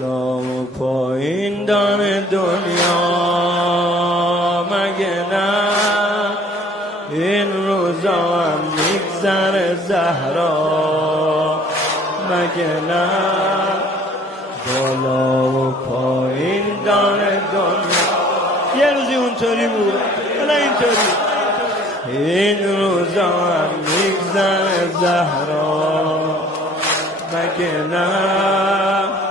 بالا و پایین دان دنیا مگه نه این روزا هم میگذره زهرا مگه نه بالا و پایین دان دنیا یه روزی اونطوری بود حالا اینطوری این روزا هم میگذره زهرا مگه نه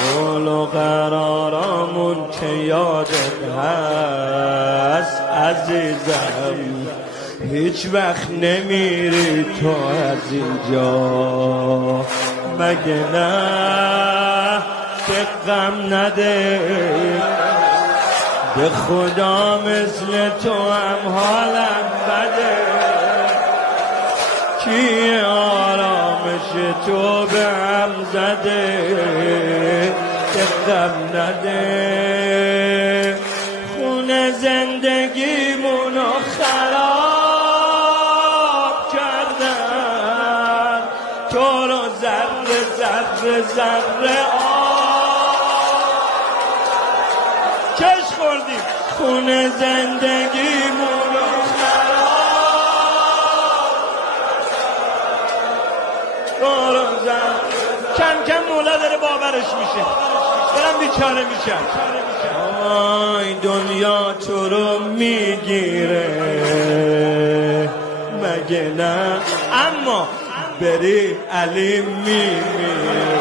قول و قرارامون که یادت هست عزیزم هیچ وقت نمیری تو از اینجا مگه نه که غم نده به خدا مثل تو هم حالم بده کیه آرامش تو به هم زده که غم نده خونه زندگیمونو خراب کردن تو رو ذره ذره ذره چش خوردیم خونه زندگیمونو کم کم مولا داره باورش میشه دارم بیچاره میشم آی دنیا تو رو میگیره مگه نه اما بری علی میمیره